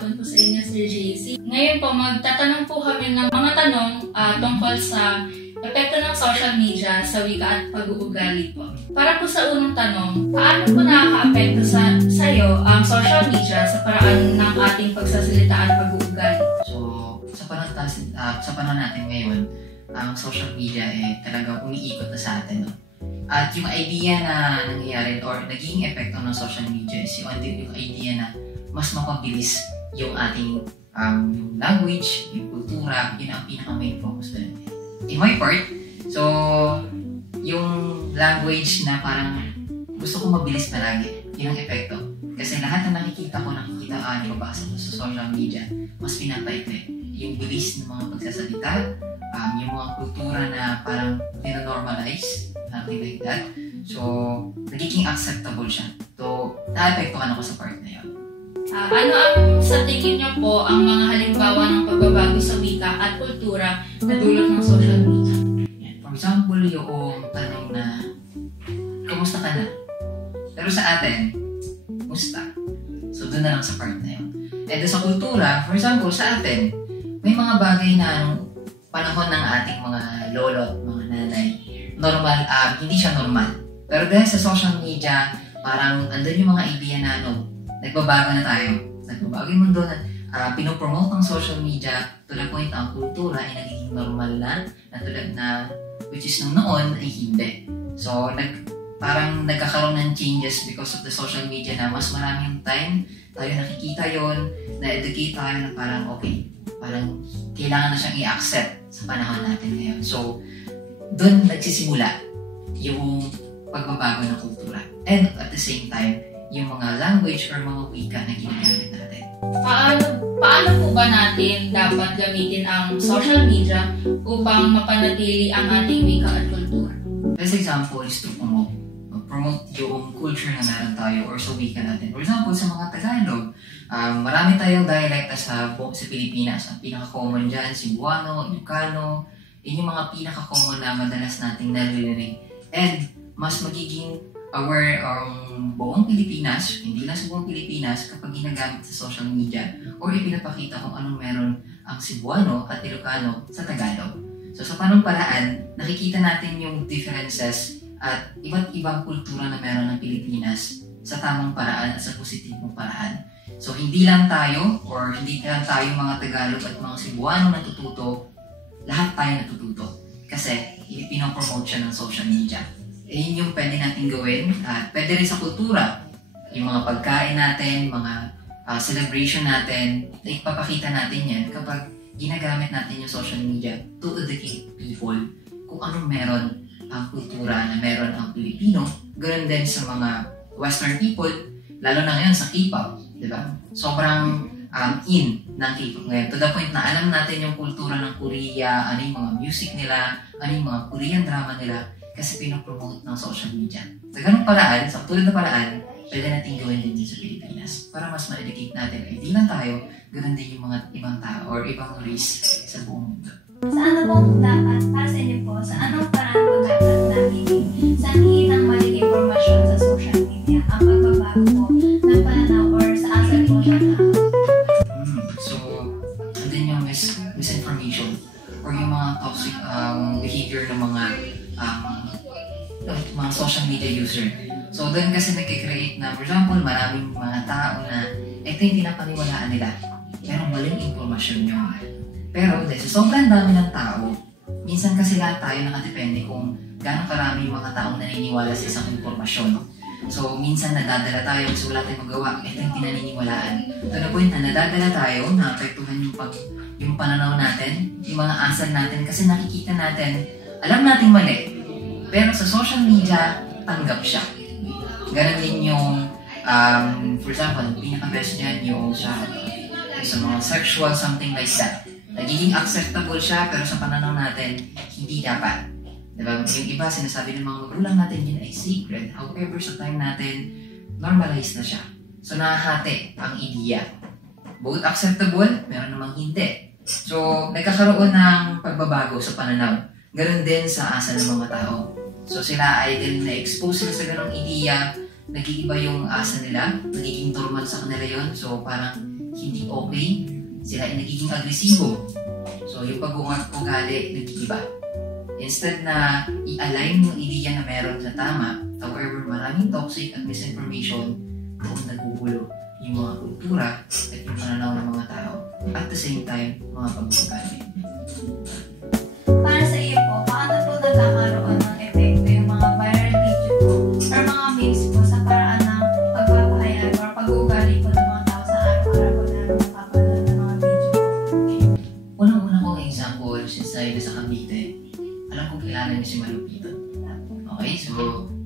hapon po sa inyo, Sir JC. Ngayon po, magtatanong po kami ng mga tanong tungkol sa epekto ng social media sa wika at pag-uugali po. Para po sa unang tanong, paano po nakaka-apekto sa iyo ang social media sa paraan ng ating pagsasalita at pag-uugali? So, sa panahon natin ngayon, ang social media talagang umiikot na sa atin. No? At yung idea na nangyayari or naging epekto ng social media is yung idea na mas mapabilis yung ating yung language, yung kultura, yun ang pinaka-main focus doon. In my part, so yung language na parang gusto ko mabilis palagi, yun ang epekto. Kasi lahat na nakikita ko, nababasa ko sa social media, mas pinapaikli. Yung bilis ng mga pagsasalita, yung mga kultura na parang dinonormalize, something like that. So, nagiging acceptable siya. So, na-apektuhan ako sa part na yun. Ano ang sa tingin niyo po ang mga halimbawa ng pagbabago sa wika at kultura na dulot ng social media? For example, yung tanong na, kamusta ka na? Pero sa atin, musta? So, doon na lang sa part na yun. And sa kultura, for example, sa atin, may mga bagay na panahon ng ating mga lolo at mga nanay, normal, hindi siya normal. Pero dahil sa social media, parang andun yung mga idea na nagbabago na tayo. Nagbabago yung mundo na pinopromote ng social media to the point ang kultura ay nagiging normal na tulad na which is nung noon ay hindi. So, parang nagkakaroon ng changes because of the social media na mas maraming time tayo nakikita yon, na-educate tayo na parang okay, parang kailangan na siyang i-accept sa panahon natin ngayon. So, doon nagsisimula yung pagbabago ng kultura. And at the same time, yung mga language or mga wika na ginagamit natin. Paano po ba natin dapat gamitin ang social media upang mapanatili ang ating wika at kultura? Best example is to promote yung culture na meron tayo or sa wika natin. For example, sa mga Tagalog, marami tayong dialect sa Pilipinas. Ang pinaka-common dyan, Cebuano, Ilocano, yun yung mga pinaka-common na madalas nating naririnig. And mas magiging aware ang buong Pilipinas, hindi lang sa buong Pilipinas, kapag ginagamit sa social media or ipinapakita kung anong meron ang Cebuano at Ilocano sa Tagalog. So sa panong paraan, nakikita natin yung differences at iba't ibang kultura na meron ng Pilipinas sa tamang paraan at sa positibong paraan. So hindi lang tayo or hindi lang tayo mga Tagalog at mga Cebuano natututo, lahat tayo natututo kasi pinopromote siya ng social media. Yun yung pwede natin gawin at pwede rin sa kultura. Yung mga pagkain natin, mga celebration natin, ipapakita natin yan kapag ginagamit natin yung social media to educate people kung anong meron ang kultura na meron ang Pilipino. Ganoon din sa mga Western people, lalo na ngayon sa K-pop, di ba? Sobrang in ng K-pop ngayon. To the point na alam natin yung kultura ng Korea, ano yung mga music nila, ano yung mga Korean drama nila, kasi pinopromote ng social media. Sa ganung paraan, sa tulad na paraan, pwede natin gawin din sa Pilipinas para mas ma-educate natin. Hindi lang tayo, ganoon din yung mga ibang tao or ibang race sa buong mundo. Sa ano pong dapat, para sa inyo po, sa anong paraan po dapat namin sanhin ng maling impormasyon sa social media ang pagbabago po ng pananaw or sa asal po siya na? So, andun yung misinformation or yung mga toxic behavior ng mga social media user. So, doon kasi nagkikreate na, for example, maraming mga tao na ito yung pinapaniwalaan nila. Pero maling impormasyon yun. Pero dahil sa sobrang dami ng tao, minsan kasi lahat tayo nakadepende kung gaano karami yung mga taong naniniwala sa isang impormasyon. So minsan nadadala tayo kasi wala tayong magawa, ito yung pinaniniwalaan. To the point na nadadala tayo, naapektuhan yung pananaw natin, yung mga asal natin kasi nakikita natin, alam natin mali. Pero sa social media, tanggap siya. Ganon din yung, for example, pinaka-best niyan yung sa mga sexual, something like that. Nagiging acceptable siya, pero sa pananaw natin, hindi dapat. Diba? Yung iba, sinasabi ng mga magulang natin, yun ay secret. However, sa time natin, normalized na siya. So, nahahati ang ideya. Both acceptable, meron namang hindi. So, nagkakaroon ng pagbabago sa pananaw. Ganon din sa asal ng mga tao. So, sila ay din na-expose sila sa ganong ideya, nag-iiba yung asa nila, nagiging normal sa kanila yun. So, parang hindi okay, sila ay nagiging agresibo. So, yung pag-uugali nag-iiba. Instead na i-align yung ideya na meron sa tama, however, maraming toxic at misinformation, doon nagugulo yung mga kultura at yung pananaw ng mga tao. At the same time, mga pag-uugali. Para sa iyo po, paano po nagkakaroon ng epekto yung mga viral video po or mga memes po sa paraan ng pagpapahayag or pag-uugali po ng mga tao sa araw-araw po na napapanood ng mga video po? Unang-una kong example, since tayo sa Cavite, alam kong kilala niyo si Malupiton. Okay, so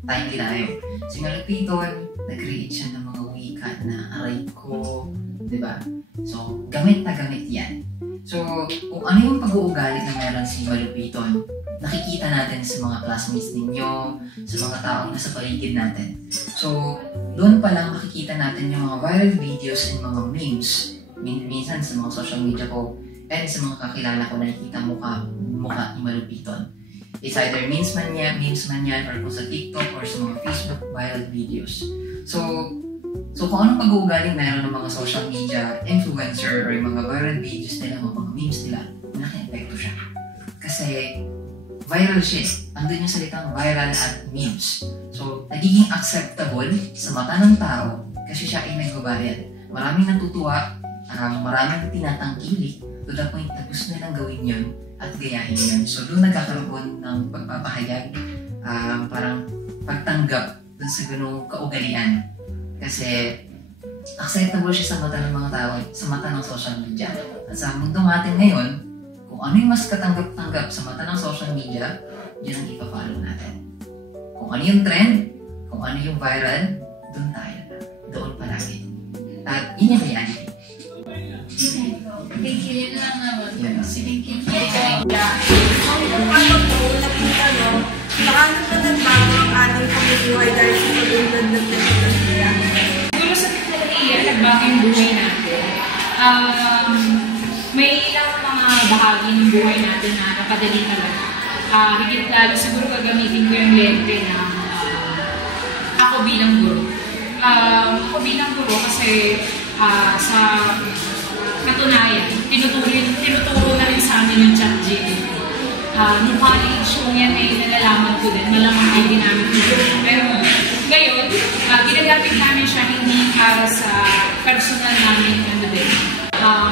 tayong tayo. Si Malupiton, nag-create siya ng mga wika na aray ko, di ba? So, gamit na gamit yan. So, kung ano yung pag-uugali na meron si Malupiton, nakikita natin sa mga classmates ninyo, sa mga taong nasa paligid natin. So, doon pa lang makikita natin yung mga viral videos and mga memes. Minsan sa mga social media ko, and sa mga kakilala ko nakikita mukha ni Malupiton. It's either memes man yan, or kung sa TikTok or sa mga Facebook viral videos. So kung anong pag-uugaling meron ng mga social media influencer or yung mga viral videos nila, mga memes nila, naka-epekto siya. Kasi viral siya. Andun yung salitang viral at memes. So, nagiging acceptable sa mata ng tao kasi siya ay nag-viral. Maraming natutuwa, maraming tinatangkilik to the point na gusto nilang gawin yun at gayahin yun. So, doon nagkakaroon ng pagpapahayag, parang pagtanggap dun sa ganung kaugalian. Kasi acceptable siya sa mata ng mga tao, sa mata ng social media. At sa mundo natin ngayon, kung ano yung mas katanggap-tanggap sa mata ng social media, yun ang ipa-follow natin. Kung ano yung trend, kung ano yung viral, doon tayo. Doon palagi. At yun yung reality. Thank you. Yun lang naman. Yan. Thank you. Ano po, nagtanong, paano ba nagbago ang ating pamumuhay dahil sa pag-unlad ng teknolohiya? Siguro sa teknolohiya, nagbago yung buhay natin. May ilang mga bahagi ng buhay natin na napadali talaga. Higit lalo siguro gagamitin ko yung lente na ako bilang guro. Ako bilang guro kasi sa katunayan, tinuturo na rin sa amin yung ChatGPT. Nung college, kung yan ay nalalaman ko din, malamang ay ginamit ko din. Pero ngayon, ginagamit namin siya hindi para sa personal namin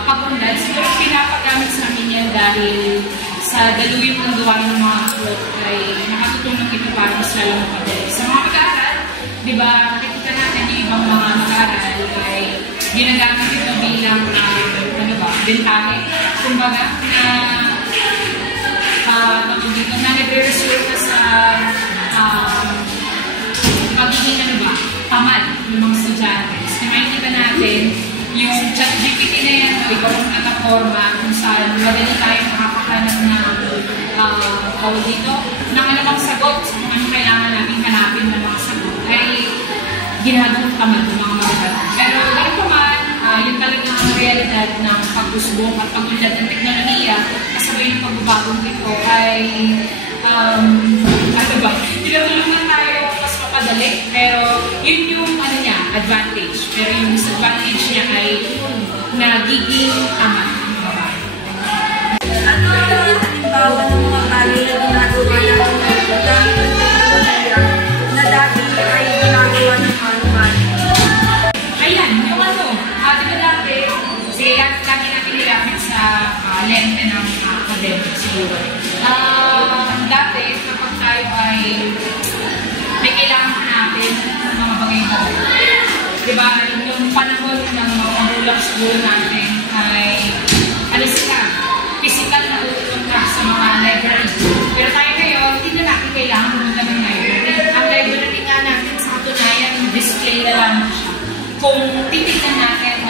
pag-unlad. Siguro pinapagamit sa amin yan dahil sa daluyong ng gawain ng mga quote ay nakatutulong ito para mas lalong mapadali. Sa mga mag-aaral, di ba, nakikita natin yung ibang mga mag-aaral ay ginagamit ito bilang bentahe. Kumbaga, na nagre-resulta sa pagiging tamad ng mga estudyante. Kasi makikita natin yung ChatGPT na yan o ibang plataforma kung saan madali tayong makakahanap ng anumang sagot sa kung ano kailangan namin hanapin ng mga sagot ay ginagawang tamad ng mga mag-aaral. Pero ganun pa man, yun talaga ang realidad ng pag-usbong at pag-unlad ng teknolohiya kasabay ng pagbabagong ito ay tinutulungan tayo mas mapadali, pero yun yung advantage. Pero yung disadvantage niya ay nagiging tama. Ano ang halimbawa ng mga bagay na ginagawa natin gamit ng teknolohiya na dati ay ginagawa ng manual? Ayan, yung di ba dati, sige, lagi natin nilamit sa lente ng academic siguro. Dati, kapag tayo ay may kailangan hanapin ng mga bagay-bagay. Diba, yung panahon ng mga magulang siguro natin ay physical na pupunta sa mga library. Pero tayo ngayon, hindi na natin kailangan pumunta ng library. Ang library nga natin sa katunayan, display na lang siya. Kung titignan natin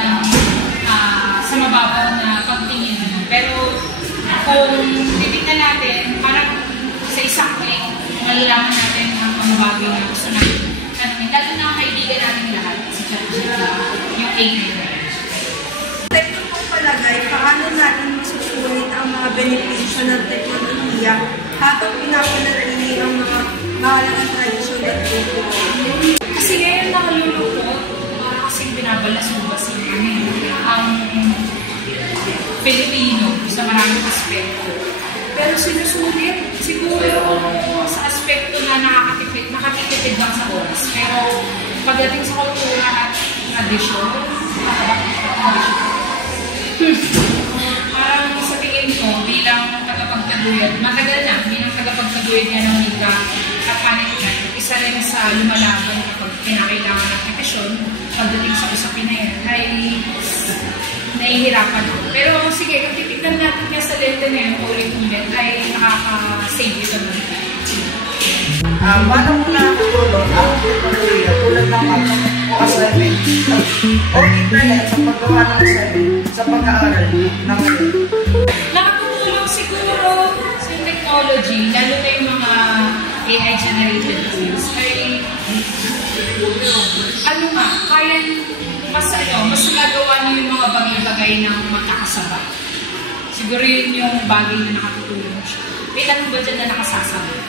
sa mababaw na pagtingin. Pero kung titignan natin, parang sa isang click, malalaman natin ang mga bagay na gusto natin. Lalo na kaibigan natin lahat sa ChatGPT, yung AI. Sa ito pong palagay, paano natin masusulit ang mga benepisyo ng teknolohiya habang pinapanatili ang mga mahalagang tradisyon at kultura? Kasi ngayon nakalulungkot, kasi binabalas mo ba sa amin. Pilipino sa maraming aspekto. Pero sinusulit siguro sa aspekto na nakakatipid lang sa oras. Pero pagdating sa kultura at tradisyon, parang sa tingin ko bilang tagapagtaguyod, matagal na bilang tagapagtaguyod niya ng wika at panitnan, isa rin sa lumalaban kapag kinakailangan ng petisyon pagdating sa usapin na yan ay nahihirapan ako. Pero sige, kung titignan natin niya sa lente na yun, ulit-ulit, ay nakaka-save ito na rin. Paano mo nakatulong ang teknolohiya tulad ng assignment o internet sa paggawa ng assignment sa pag-aaral ng Nakatulong siguro sa technology, lalo na yung mga AI-generated tools, ay kaya mas nagawa niyo yung mga bagay-bagay ng magkakasabay. Siguro yun yung bagay na nakatulong siya. May tanong ba dyan na nakasasabay?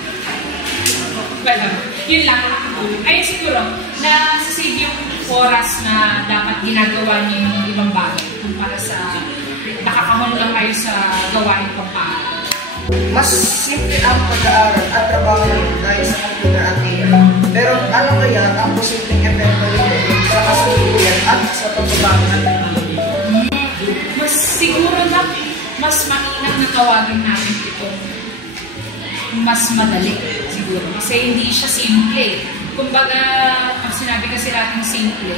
Well, yun lang nakatulong. Ayun siguro, nasasave yung oras na dapat ginagawa niyo yung ibang bagay kumpara sa nakakahon lang kayo sa gawain pang-aaral. Mas simple ang pag-aaral at trabaho dahil sa computer at AI. Pero ano kaya ang posibleng epekto nito sa kasalukuyan at sa pagbabago ng teknolohiya? Mas siguro na mas mainam na tawagin natin itong mas madali siguro. Kasi hindi siya simple. Kumbaga, pag sinabi kasi natin simple,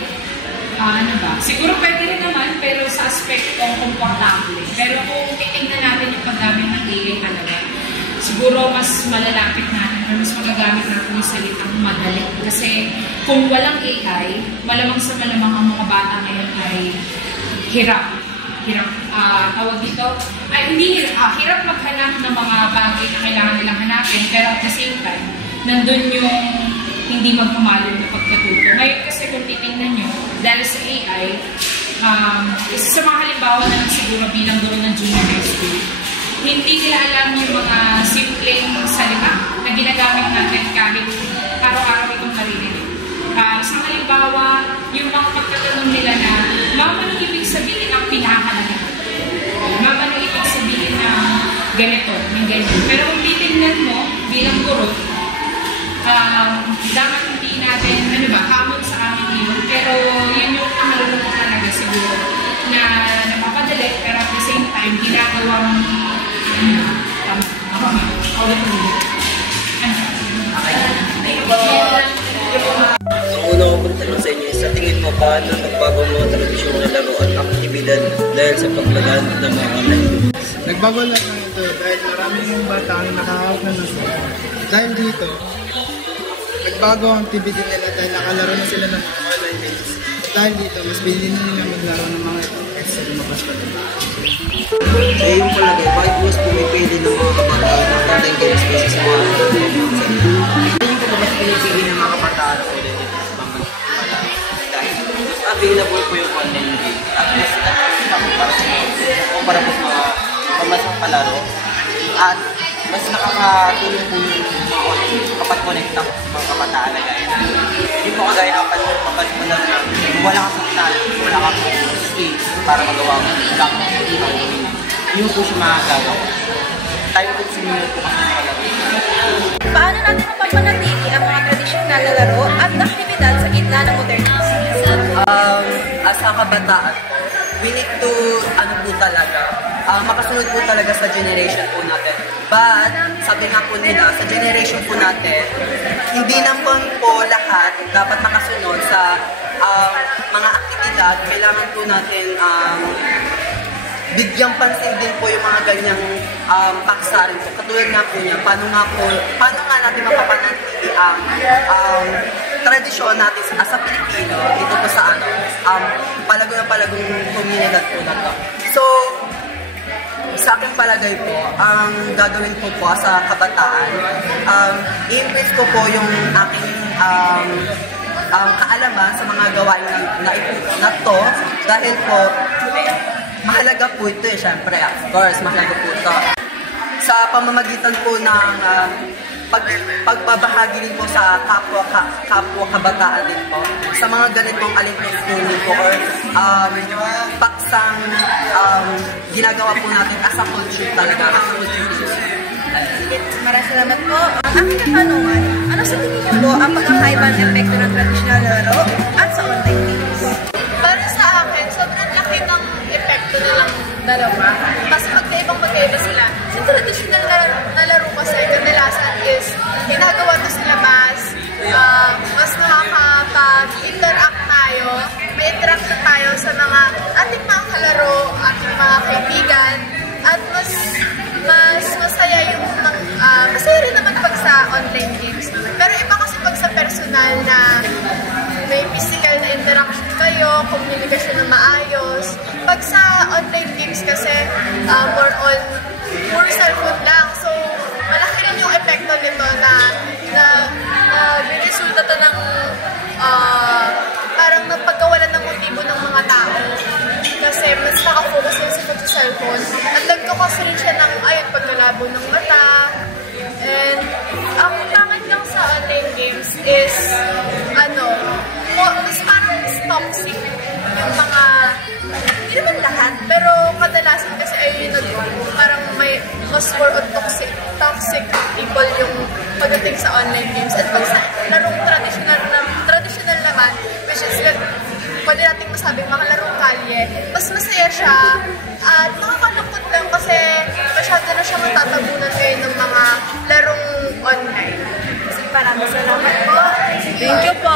siguro pwede rin naman, pero sa aspektong komportable. Pero kung titignan natin yung paggamit ng AI talaga, siguro mas malalapit natin or mas magagamit natin yung salitang madali. Kasi kung walang AI, malamang sa malamang ang mga bata ngayon ay hirap. Tawag dito, hirap maghanap ng mga bagay na kailangan nilang hanapin, pero at the same time, nandun yung hindi magpamalin na pagkatuto. Ngayon kasi kung titingnan nyo, dahil sa AI, isa sa mga halimbawa na lang siguro bilang guro ng junior high school, hindi nila alam yung mga simpleng salita na ginagamit natin kahit araw-araw itong maririnig. Isang halimbawa, yung mga pagkatanong nila na, mama, anong ibig sabihin ang pinakahalaga? Mama, anong ibig sabihin na ganito, ng ganyan? Pero kung titingnan mo, bilang guro, dapat hindi natin, hamon sa amin yun. Pero yun yung nakalulong talaga siguro na napapadali, pero at the same time, ginagawang Ang una ko punta lang sa inyo, sa tingin mo paano nagbago mga tradisyon na laro at aktibidad dahil sa paglaganap ng mga online games? Nagbago lang ito dahil maraming bata ang nakahawak na nasa. Dahil dito, nagbago ang activity nila dahil nakalaro na sila ng mga online games. Dahil dito, mas bilhin nila maglaro ng mga ito sa lumabas pa din. Sa iyong palagay, bakit mas pumipili ng mga kabataan ng online games kasi sa mga online games? Hindi ko ba mas pinipili ng mga kabataan o din ito sa pamagpapala? Dahil mas available po yung online game at mas nakikita ko para sa kumpara po sa mga pamasang palaro at mas nakakatulong po yung mga kapag connect ako sa mga kabataan na gaya na. Hindi po kagaya na kapag mo lang na wala kang saktan, wala kang space para magawa mo. Wala kang gawin. Hindi po siya magagawa. Tayo po sinulat po kasi sa laro. Paano natin mapapanatili ang mga tradisyonal na laro at aktibidad sa gitna ng modernism? As a kabataan, we need to, makasunod po talaga sa generation po natin. But, sabi nga po nila, sa generation po natin, hindi naman po lahat dapat makasunod sa mga aktibidad. Kailangan po natin bigyang pansin din po yung mga ganyang paksa rin po. Katulad nga po niya, paano nga natin mapapanatili ang tradisyon natin as a Pilipino dito po sa palagong komunidad po na to. So, sa aking palagay po, ang gagawin ko po sa kabataan, i-increase ko po yung aking kaalaman sa mga gawain na to dahil po, mahalaga po ito syempre, of course, mahalaga po ito. Sa pamamagitan po ng pagbabahagi din po sa kapwa kabataan din po, sa mga ganitong alimping po or paksang ginagawa po natin as a culture talaga, as a culture. Maraming salamat po. Ang aking katanungan, ano sa tingin niyo po ang pagkakaiba ng epekto ng traditional na laro at sa online games? Para sa akin, sobrang laki ng epekto nilang dalawa. Kasi magkaiba sila. Sa traditional na laro kasi, kadalasan is ginagawa to sa labas, mas nakakapag-interact tayo, may interaction tayo sa mga ating mga kalaro, ating mga kaibigan, at mas masaya yung masaya rin naman pag sa online games. Pero iba kasi pag sa personal na may physical na interaction kayo, komunikasyon na maayos. Pag sa online games kasi more on pure cellphone lang. So, malaki rin yung epekto nito na resulta to ng parang napagkawalan ng motibo ng mga tao. Kasi mas nakafocus lang sa pag-cellphone. At nagkakos rin siya ng pagkalabo ng mata. And ang pangit lang sa online games is mas parang toxic yung mga, hindi naman lahat, pero kadalasan kasi parang may mas more on toxic people yung pagdating sa online games. At pag sa larong traditional naman, which is pwede nating masabing mga larong kalye, mas masaya siya at nakakalungkot lang kasi masyado na siya matatabunan ngayon ng mga larong online. Maraming salamat po. Thank you po.